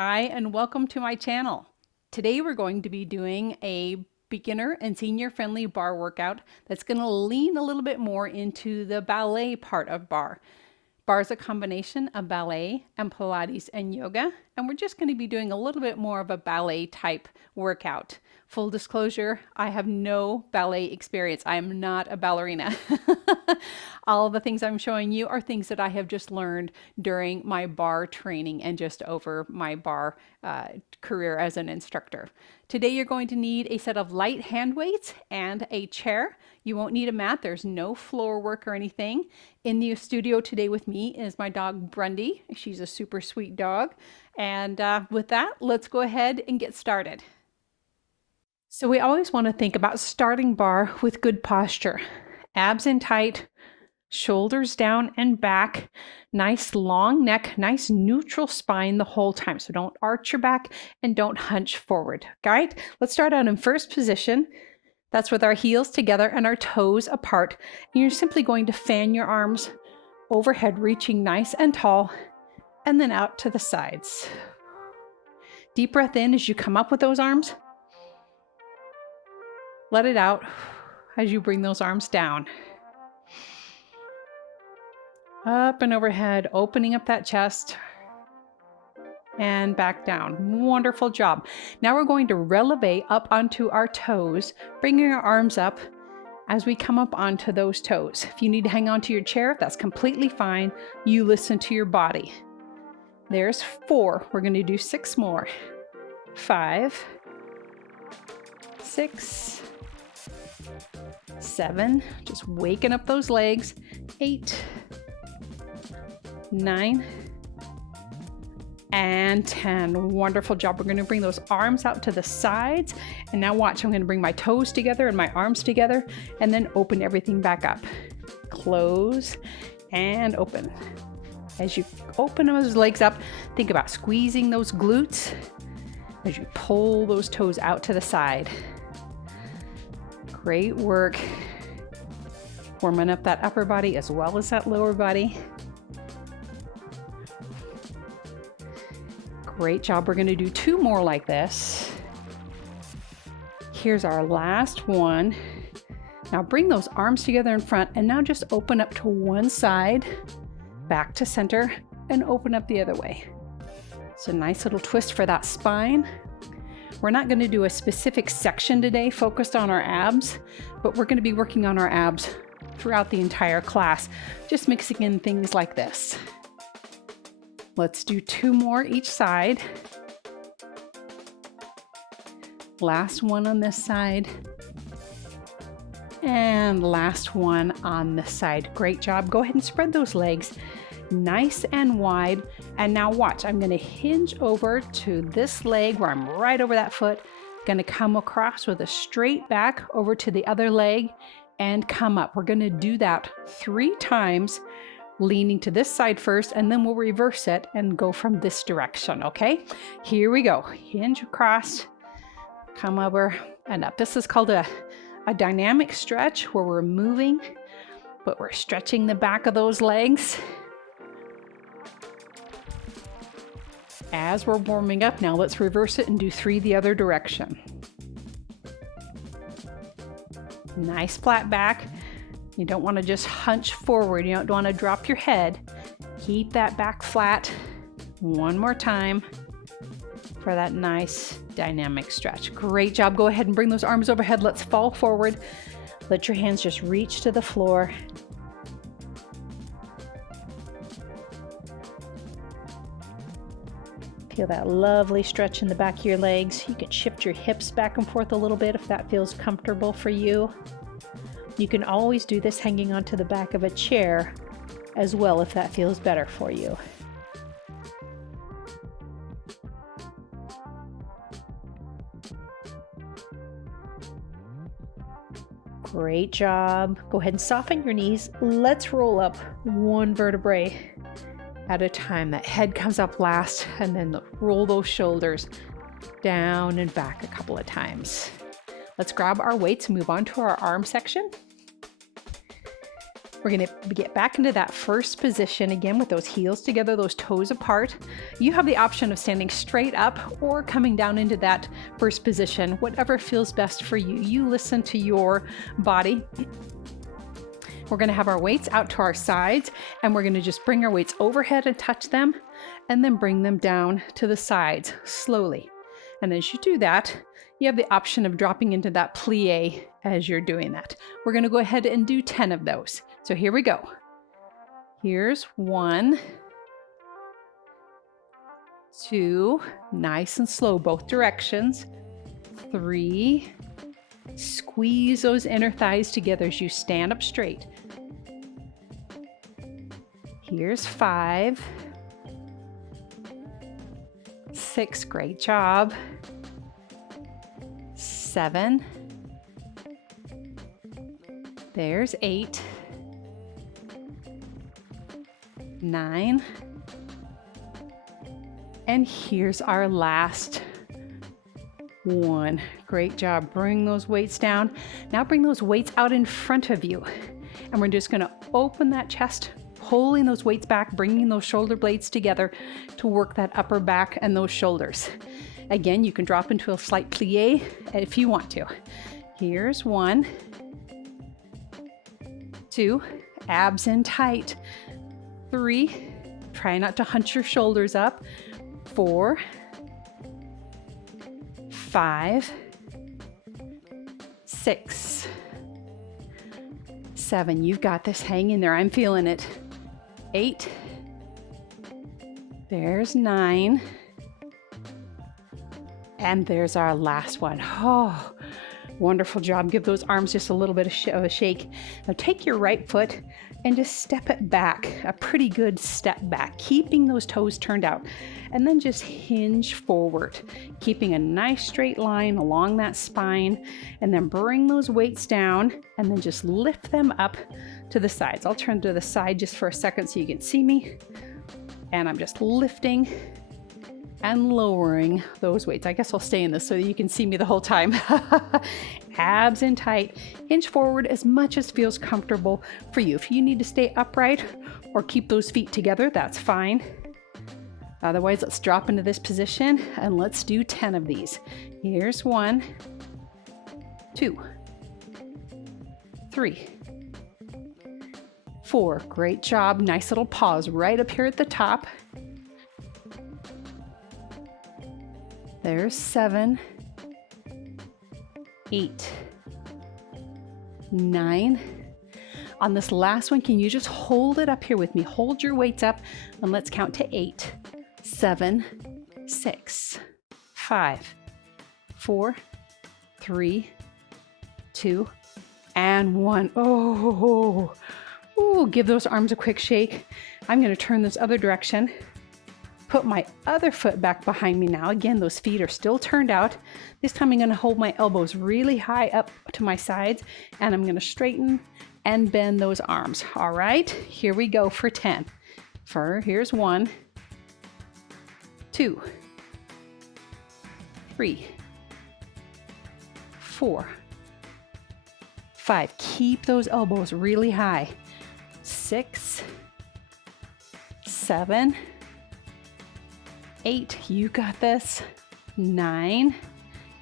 Hi, and welcome to my channel. Today we're going to be doing a beginner and senior friendly bar workout that's going to lean a little bit more into the ballet part of bar. Bar is a combination of ballet and Pilates and yoga, and we're just going to be doing a little bit more of a ballet type workout. Full disclosure, I have no ballet experience. I am not a ballerina. All the things I'm showing you are things that I have just learned during my bar training and just over my bar career as an instructor. Today you're going to need a set of light hand weights and a chair. You won't need a mat. There's no floor work or anything. In the studio today with me is my dog Grundy. She's a super sweet dog. And with that, let's go ahead and get started. So we always want to think about starting bar with good posture. Abs in tight, shoulders down and back, nice long neck, nice neutral spine the whole time. So don't arch your back and don't hunch forward. Right? Let's start out in first position. That's with our heels together and our toes apart. And you're simply going to fan your arms overhead, reaching nice and tall, and then out to the sides. Deep breath in as you come up with those arms. Let it out as you bring those arms down. Up and overhead, opening up that chest. And back down. Wonderful job. Now we're going to releve up onto our toes, bringing our arms up as we come up onto those toes. If you need to hang on to your chair, that's completely fine. You listen to your body. There's 4. We're going to do 6 more. 5, 6, 7, just waking up those legs. 8, 9, and 10. Wonderful job. We're going to bring those arms out to the sides. And now watch, I'm going to bring my toes together and my arms together and then open everything back up. Close and open. As you open those legs up, think about squeezing those glutes as you pull those toes out to the side. Great work. Warming up that upper body as well as that lower body. Great job. We're going to do 2 more like this. Here's our last one. Now bring those arms together in front and now just open up to one side, back to center, and open up the other way. It's a nice little twist for that spine. We're not going to do a specific section today focused on our abs, but we're going to be working on our abs throughout the entire class, just mixing in things like this. Let's do 2 more each side. Last one on this side. And last one on this side. Great job. Go ahead and spread those legs nice and wide. And now watch, I'm going to hinge over to this leg where I'm right over that foot. Going to come across with a straight back over to the other leg and come up. We're going to do that 3 times. Leaning to this side first, and then we'll reverse it and go from this direction, okay? Here we go. Hinge across, come over and up. This is called a dynamic stretch where we're moving, but we're stretching the back of those legs. As we're warming up now, let's reverse it and do 3 the other direction. Nice flat back. You don't want to just hunch forward. You don't want to drop your head. Keep that back flat. One more time for that nice dynamic stretch. Great job. Go ahead and bring those arms overhead. Let's fall forward. Let your hands just reach to the floor. Feel that lovely stretch in the back of your legs. You can shift your hips back and forth a little bit if that feels comfortable for you. You can always do this hanging onto the back of a chair as well if that feels better for you. Great job. Go ahead and soften your knees. Let's roll up 1 vertebrae at a time. That head comes up last, and then roll those shoulders down and back a couple of times. Let's grab our weights and move on to our arm section. We're going to get back into that first position again with those heels together, those toes apart. You have the option of standing straight up or coming down into that first position, whatever feels best for you. You listen to your body. We're going to have our weights out to our sides, and we're going to just bring our weights overhead and touch them, and then bring them down to the sides slowly. And as you do that, you have the option of dropping into that plie as you're doing that. We're going to go ahead and do 10 of those. So here we go. Here's 1, 2, nice and slow, both directions. 3, squeeze those inner thighs together as you stand up straight. Here's 5, 6, great job. 7, there's 8, 9, and here's our last one. Great job. Bring those weights down. Now bring those weights out in front of you, and we're just going to open that chest, pulling those weights back, bringing those shoulder blades together to work that upper back and those shoulders. Again, you can drop into a slight plie if you want to. Here's 1, 2, abs in tight. 3, try not to hunch your shoulders up. 4, 5, 6, 7. You've got this. Hang in there. I'm feeling it. 8, there's 9. And there's our last one. Oh, wonderful job. Give those arms just a little bit of a shake. Now take your right foot and just step it back, a pretty good step back, keeping those toes turned out. And then just hinge forward, keeping a nice straight line along that spine. And then bring those weights down and then just lift them up to the sides. I'll turn to the side just for a second so you can see me. And I'm just lifting and lowering those weights. I guess I'll stay in this so that you can see me the whole time. Abs in tight. Hinge forward as much as feels comfortable for you. If you need to stay upright or keep those feet together, that's fine. Otherwise, let's drop into this position and let's do 10 of these. Here's 1, 2, 3, 4. Great job. Nice little pause right up here at the top. There's 7, 8, 9. On this last one, can you just hold it up here with me? Hold your weights up and let's count to 8, 7, 6, 5, 4, 3, 2, and 1. Oh, give those arms a quick shake. I'm going to turn this other direction. Put my other foot back behind me now. Again, those feet are still turned out. This time I'm going to hold my elbows really high up to my sides, and I'm going to straighten and bend those arms. All right, here we go for 10. Here's 1, 2, 3, 4, 5. Keep those elbows really high. 6, 7, 8, you got this. 9.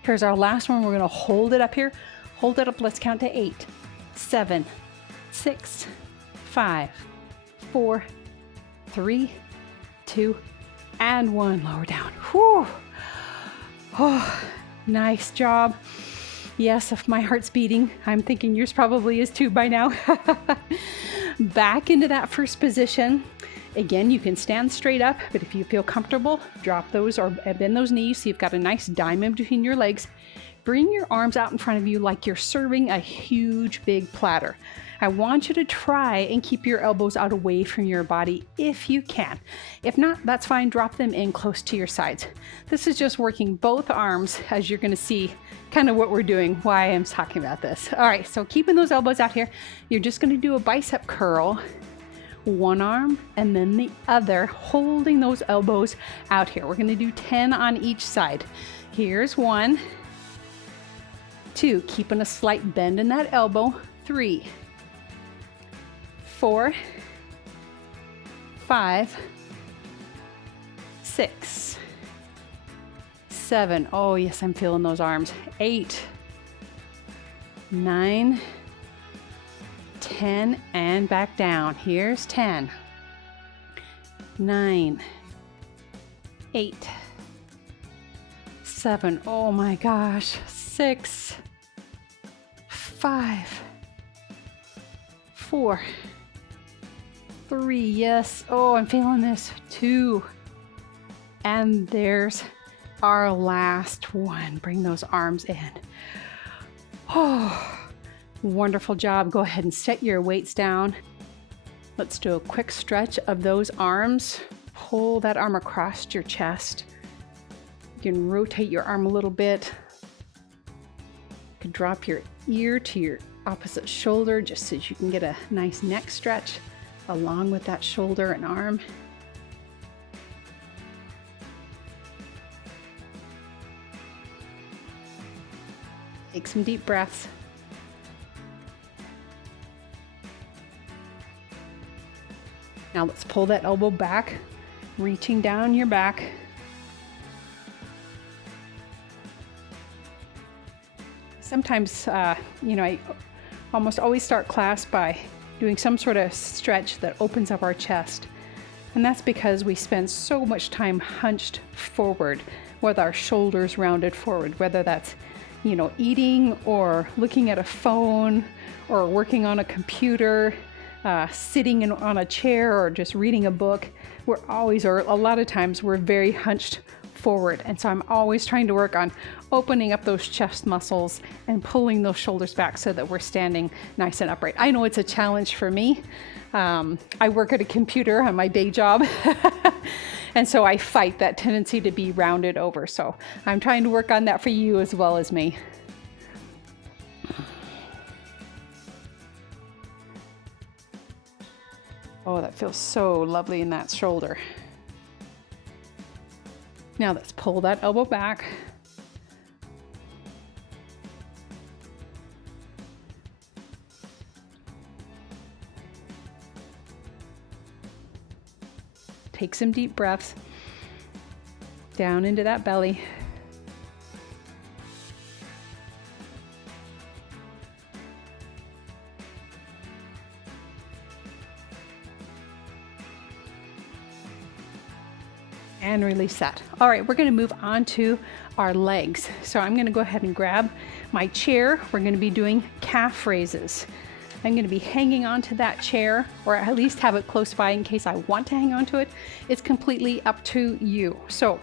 Here's our last one. We're going to hold it up here. Hold it up. Let's count to 8, 7, 6, 5, 4, 3, 2, and 1. Lower down. Whew. Oh, nice job. Yes, if my heart's beating, I'm thinking yours probably is too by now. Back into that first position. Again, you can stand straight up, but if you feel comfortable, drop those or bend those knees so you've got a nice diamond between your legs. Bring your arms out in front of you like you're serving a huge big platter. I want you to try and keep your elbows out away from your body if you can. If not, that's fine. Drop them in close to your sides. This is just working both arms, as you're going to see kind of what we're doing, why I'm talking about this. All right, so keeping those elbows out here, you're just going to do a bicep curl. One arm and then the other, holding those elbows out here. We're going to do 10 on each side. Here's 1, 2, keeping a slight bend in that elbow. 3, 4, 5, 6, 7. Oh yes, I'm feeling those arms. 8, 9, 10, and back down. Here's 10, 9, 8, 7. Oh my gosh. 6, 5, 4, 3. Yes. Oh, I'm feeling this. 2. And there's our last one. Bring those arms in. Oh, wonderful job. Go ahead and set your weights down. Let's do a quick stretch of those arms. Pull that arm across your chest. You can rotate your arm a little bit. You can drop your ear to your opposite shoulder just so you can get a nice neck stretch along with that shoulder and arm. Take some deep breaths. Now let's pull that elbow back, reaching down your back. Sometimes, I almost always start class by doing some sort of stretch that opens up our chest. And that's because we spend so much time hunched forward with our shoulders rounded forward, whether that's eating or looking at a phone or working on a computer, sitting on a chair or just reading a book. Or a lot of times we're very hunched forward. And so I'm always trying to work on opening up those chest muscles and pulling those shoulders back so that we're standing nice and upright. I know it's a challenge for me. I work at a computer on my day job. And so I fight that tendency to be rounded over. So I'm trying to work on that for you as well as me. Oh, that feels so lovely in that shoulder. Now let's pull that elbow back. Take some deep breaths down into that belly. And release that. All right, we're going to move on to our legs. So I'm going to go ahead and grab my chair. We're going to be doing calf raises. I'm going to be hanging onto that chair, or at least have it close by in case I want to hang onto it. It's completely up to you. So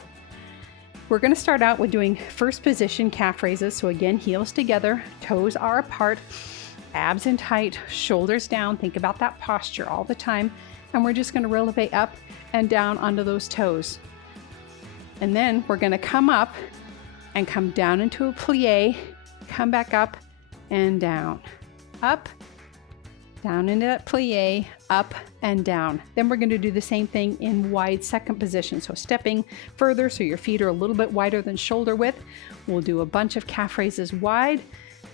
we're going to start out with doing first position calf raises. So again, heels together, toes are apart, abs in tight, shoulders down. Think about that posture all the time. And we're just going to elevate up and down onto those toes. And then we're going to come up and come down into a plie, come back up and down, up, down into that plie, up and down. Then we're going to do the same thing in wide second position. So stepping further so your feet are a little bit wider than shoulder width. We'll do a bunch of calf raises wide,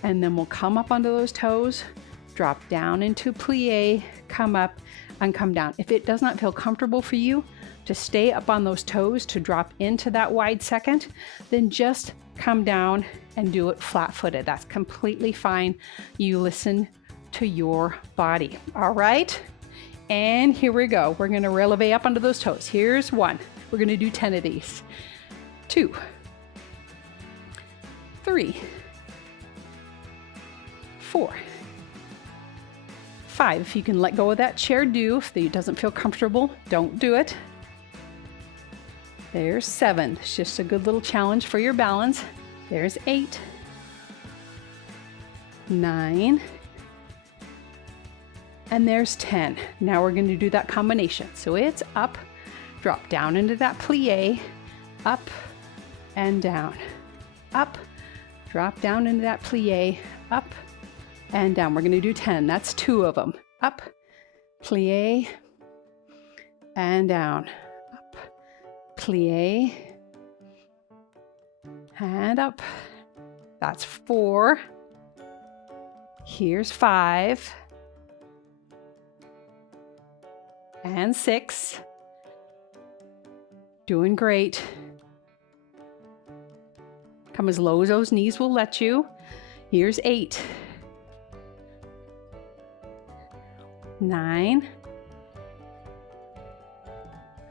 and then we'll come up onto those toes, drop down into plie, come up and come down. If it does not feel comfortable for you to stay up on those toes to drop into that wide second, then just come down and do it flat-footed. That's completely fine. You listen to your body. All right. And here we go. We're going to releve up onto those toes. Here's one. We're going to do 10 of these. 2, 3, 4, 5. If you can let go of that chair, do. If it doesn't feel comfortable, don't do it. There's 7. It's just a good little challenge for your balance. There's 8, 9, and there's 10. Now we're going to do that combination. So it's up, drop down into that plie, up and down, up, drop down into that plie, up and down. We're going to do 10. That's 2 of them. Up, plie, and down. Up, plie, and up. That's 4. Here's 5. and 6. Doing great. Come as low as those knees will let you. Here's 8. 9.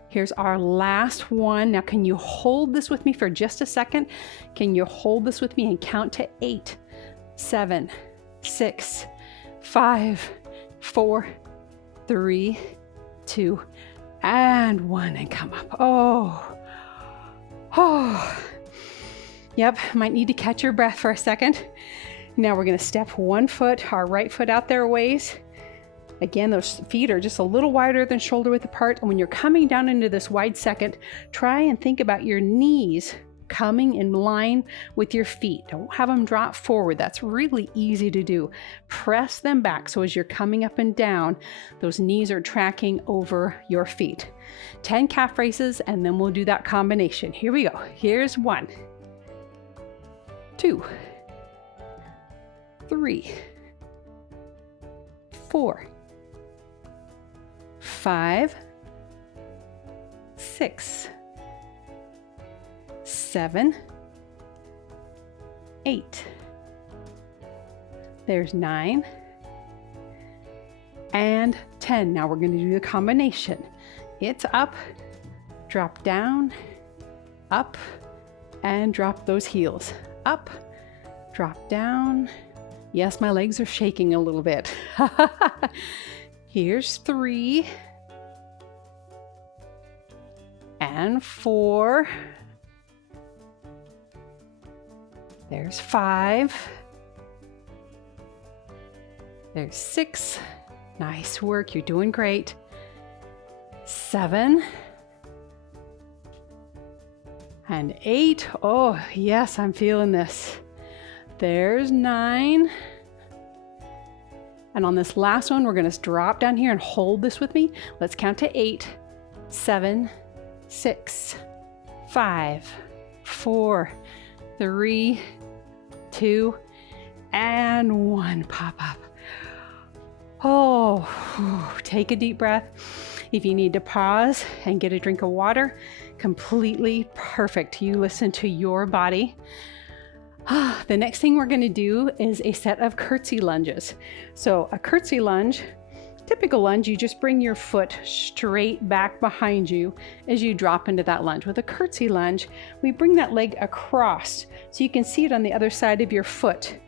Here's our last one. Now, can you hold this with me for just a second? Can you hold this with me and count to 8, 7, 6, 5, 4, 3, 2, and 1, and come up. Oh. Yep, might need to catch your breath for a second. Now we're gonna step one foot, our right foot out there a ways. Again, those feet are just a little wider than shoulder width apart. And when you're coming down into this wide second, try and think about your knees coming in line with your feet. Don't have them drop forward. That's really easy to do. Press them back so as you're coming up and down, those knees are tracking over your feet. 10 calf raises, and then we'll do that combination. Here we go. Here's 1, 2, 3, 4, 5, 6, 7, 8. There's 9 and 10. Now we're going to do the combination. It's up, drop down, up, and drop those heels. Up, drop down. Yes, my legs are shaking a little bit. Here's 3 and 4. There's 5. There's 6. Nice work. You're doing great. 7 and 8. Oh, yes, I'm feeling this. There's 9. And on this last one, we're going to drop down here and hold this with me. Let's count to 8, 7, 6, 5, 4, 3, 2, and 1. Pop up. Oh, take a deep breath. If you need to pause and get a drink of water, completely perfect. You listen to your body. The next thing we're going to do is a set of curtsy lunges. So a curtsy lunge, typical lunge, you just bring your foot straight back behind you as you drop into that lunge. With a curtsy lunge, we bring that leg across so you can see it on the other side of your foot.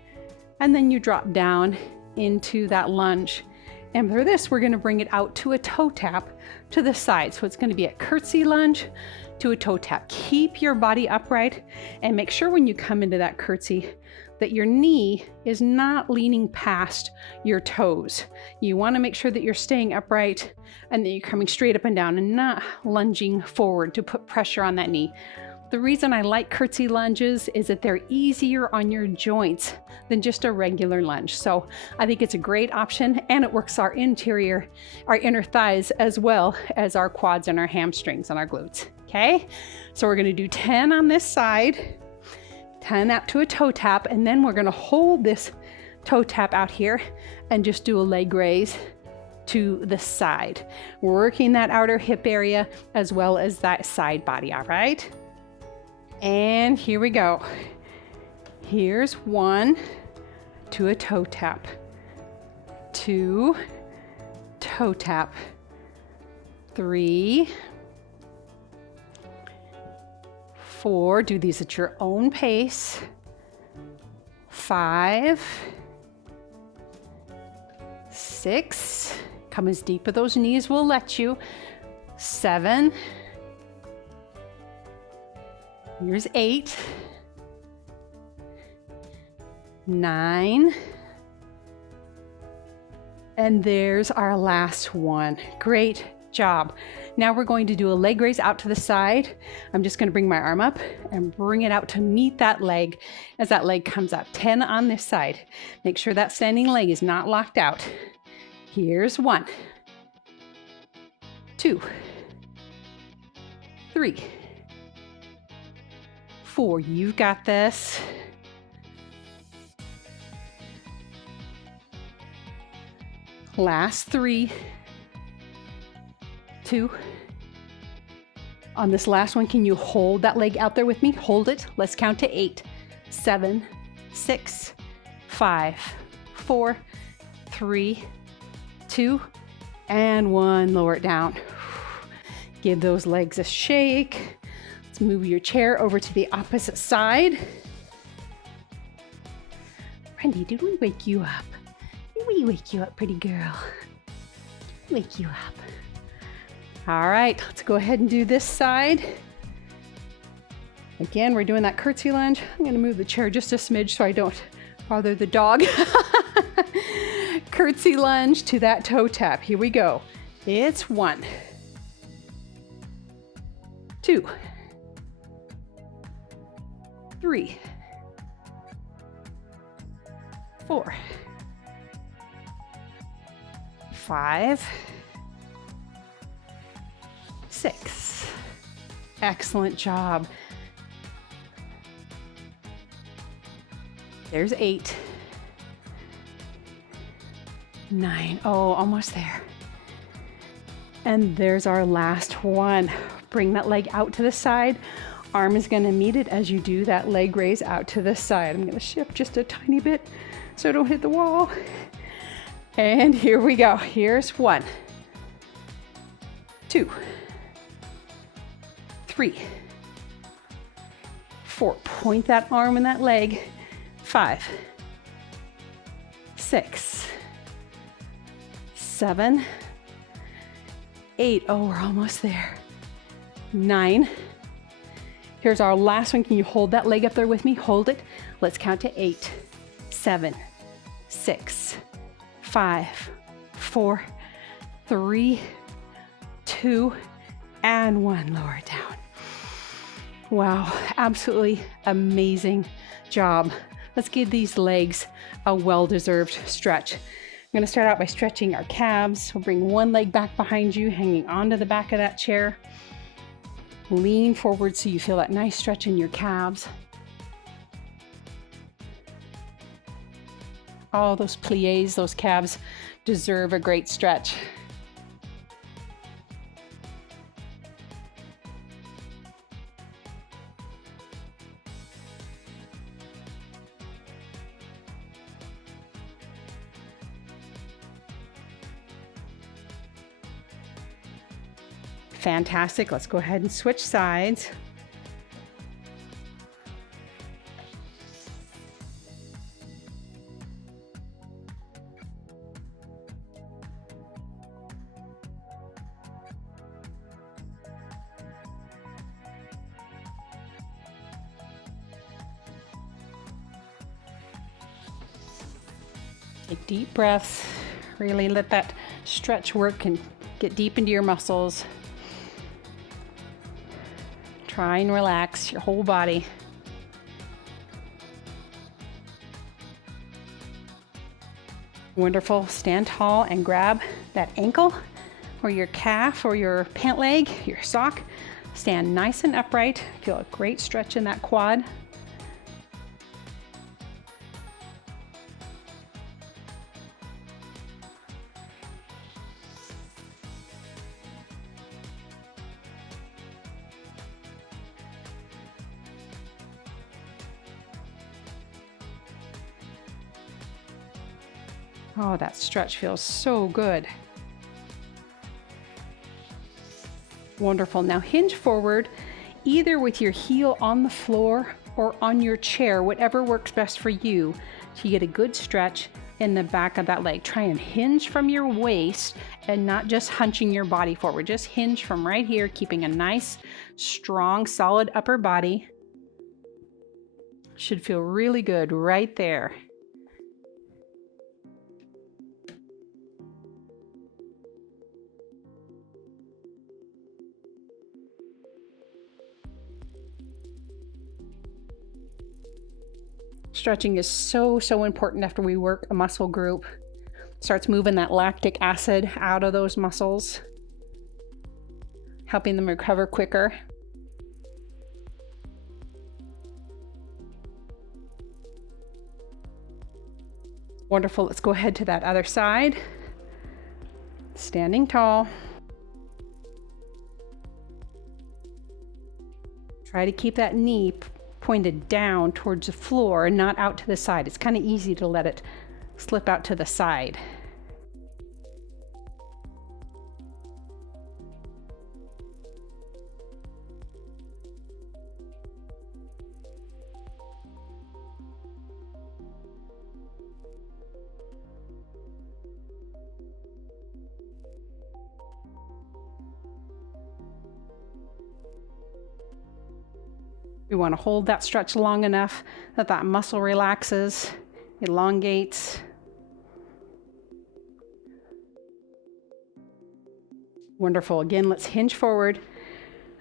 And then you drop down into that lunge. And for this, we're going to bring it out to a toe tap to the side. So it's going to be a curtsy lunge to a toe tap. Keep your body upright and make sure when you come into that curtsy that your knee is not leaning past your toes. You want to make sure that you're staying upright and that you're coming straight up and down and not lunging forward to put pressure on that knee. The reason I like curtsy lunges is that they're easier on your joints than just a regular lunge. So I think it's a great option, and it works our inner thighs as well as our quads and our hamstrings and our glutes. Okay, so we're going to do 10 on this side, 10 out to a toe tap, and then we're going to hold this toe tap out here and just do a leg raise to the side, working that outer hip area as well as that side body. All right, and here we go. Here's 1 to a toe tap, 2, toe tap, 3, 4, do these at your own pace, 5, 6, come as deep as those knees will let you, 7, here's 8, 9, and there's our last one. Great job. Now we're going to do a leg raise out to the side. I'm just going to bring my arm up and bring it out to meet that leg as that leg comes up. 10 on this side. Make sure that standing leg is not locked out. Here's 1, 2, 3, 4. You've got this. Last 3. 2. On this last one, can you hold that leg out there with me? Hold it. Let's count to 8, 7, 6, 5, 4, 3, 2, and 1. Lower it down. Give those legs a shake. Let's move your chair over to the opposite side. Brandy, did we wake you up? Did we wake you up, pretty girl? Wake you up. All right, let's go ahead and do this side. Again, we're doing that curtsy lunge. I'm gonna move the chair just a smidge so I don't bother the dog. Curtsy lunge to that toe tap. Here we go. It's 1, 2, 3, 4, 5, 6. Excellent job. There's 8, 9. Oh, almost there. And there's our last one. Bring that leg out to the side. Arm is going to meet it as you do that leg raise out to the side. I'm going to shift just a tiny bit so I don't hit the wall. And here we go. Here's 1, 2, 3, 4. Point that arm and that leg. 5, 6, 7, 8. Oh, we're almost there. 9. Here's our last one. Can you hold that leg up there with me? Hold it. Let's count to 8, 7, 6, 5, 4, 3, 2, and 1. Lower it down. Wow, absolutely amazing job. Let's give these legs a well-deserved stretch. I'm going to start out by stretching our calves. We'll bring one leg back behind you, hanging onto the back of that chair. Lean forward so you feel that nice stretch in your calves. All those pliés, those calves deserve a great stretch. Fantastic. Let's go ahead and switch sides. Take deep breaths. Really let that stretch work and get deep into your muscles. Try and relax your whole body. Wonderful. Stand tall and grab that ankle or your calf or your pant leg, your sock. Stand nice and upright. Feel a great stretch in that quad. Oh, that stretch feels so good. Wonderful. Now hinge forward, either with your heel on the floor or on your chair, whatever works best for you. So you get a good stretch in the back of that leg. Try and hinge from your waist and not just hunching your body forward. Just hinge from right here, keeping a nice, strong, solid upper body. Should feel really good right there. Stretching is so important after we work a muscle group. Starts moving that lactic acid out of those muscles, helping them recover quicker. Wonderful. Let's go ahead to that other side. Standing tall. Try to keep that knee pointed down towards the floor and not out to the side. It's kind of easy to let it slip out to the side. We want to hold that stretch long enough that that muscle relaxes, elongates. Wonderful. Again, let's hinge forward.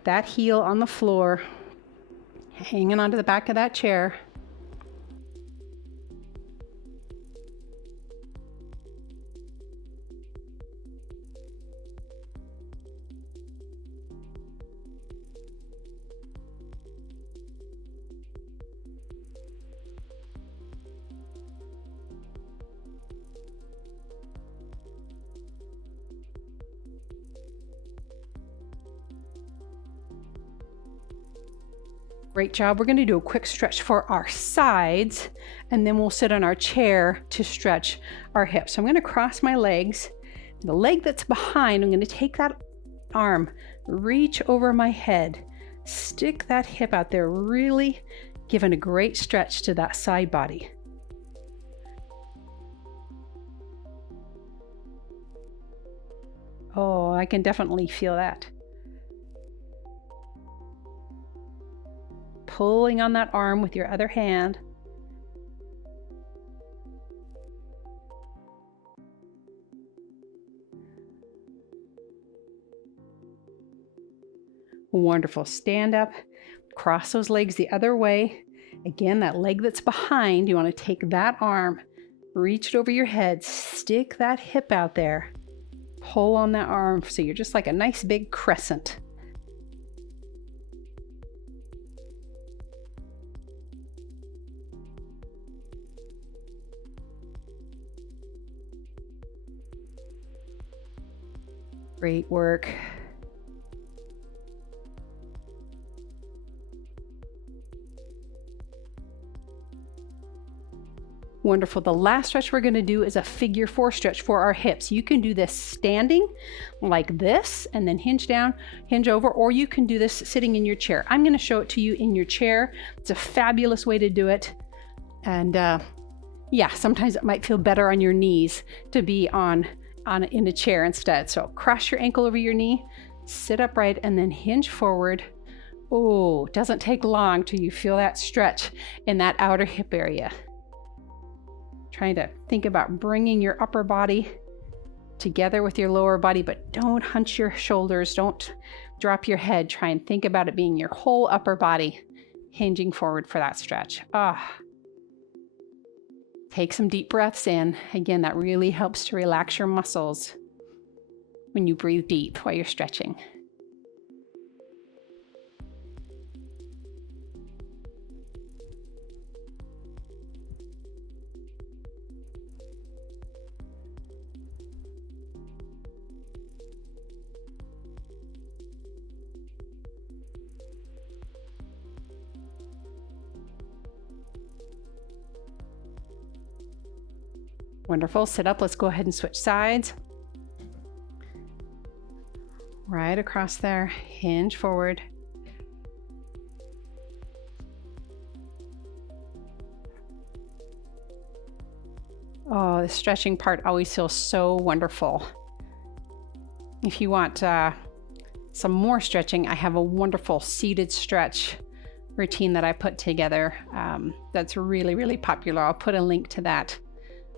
That heel on the floor, hanging onto the back of that chair. Great job. We're going to do a quick stretch for our sides, and then we'll sit on our chair to stretch our hips. So I'm going to cross my legs. The leg that's behind, I'm going to take that arm, reach over my head, stick that hip out there, really giving a great stretch to that side body. Oh, I can definitely feel that. Pulling on that arm with your other hand. Wonderful. Stand up, cross those legs the other way. Again, that leg that's behind, you want to take that arm, reach it over your head, stick that hip out there, pull on that arm so you're just like a nice big crescent. Great work. Wonderful. The last stretch we're going to do is a figure 4 stretch for our hips. You can do this standing like this and then hinge down, hinge over, or you can do this sitting in your chair. I'm going to show it to you in your chair. It's a fabulous way to do it. And yeah, sometimes it might feel better on your knees to be in a chair instead. So cross your ankle over your knee, sit upright, and then hinge forward. Oh, it doesn't take long till you feel that stretch in that outer hip area. Trying to think about bringing your upper body together with your lower body, but don't hunch your shoulders, don't drop your head. Try and think about it being your whole upper body hinging forward for that stretch. Take some deep breaths in. Again, that really helps to relax your muscles when you breathe deep while you're stretching. Wonderful. Sit up. Let's go ahead and switch sides. Right across there. Hinge forward. Oh, the stretching part always feels so wonderful. If you want some more stretching, I have a wonderful seated stretch routine that I put together that's really, really popular. I'll put a link to that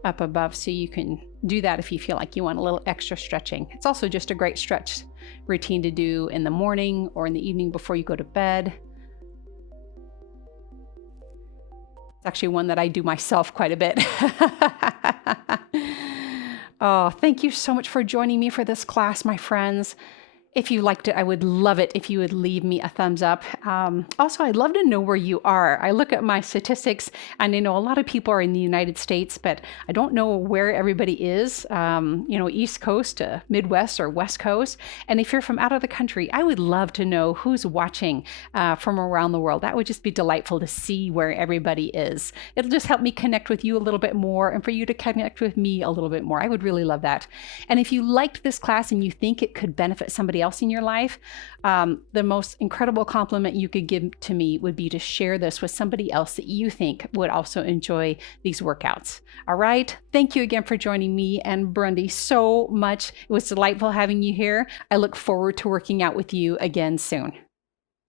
up above so you can do that if you feel like you want a little extra stretching. It's also just a great stretch routine to do in the morning or in the evening before you go to bed. It's actually one that I do myself quite a bit. Oh, thank you so much for joining me for this class, my friends. If you liked it, I would love it if you would leave me a thumbs up. Also, I'd love to know where you are. I look at my statistics and I know a lot of people are in the United States, but I don't know where everybody is, East Coast, Midwest, or West Coast. And if you're from out of the country, I would love to know who's watching from around the world. That would just be delightful to see where everybody is. It'll just help me connect with you a little bit more and for you to connect with me a little bit more. I would really love that. And if you liked this class and you think it could benefit somebody else in your life, the most incredible compliment you could give to me would be to share this with somebody else that you think would also enjoy these workouts. All right. Thank you again for joining me and Brundy so much. It was delightful having you here. I look forward to working out with you again soon.